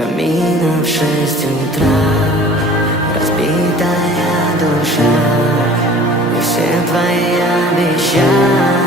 камина в 6 утра, разбитая душа, и все твои обещания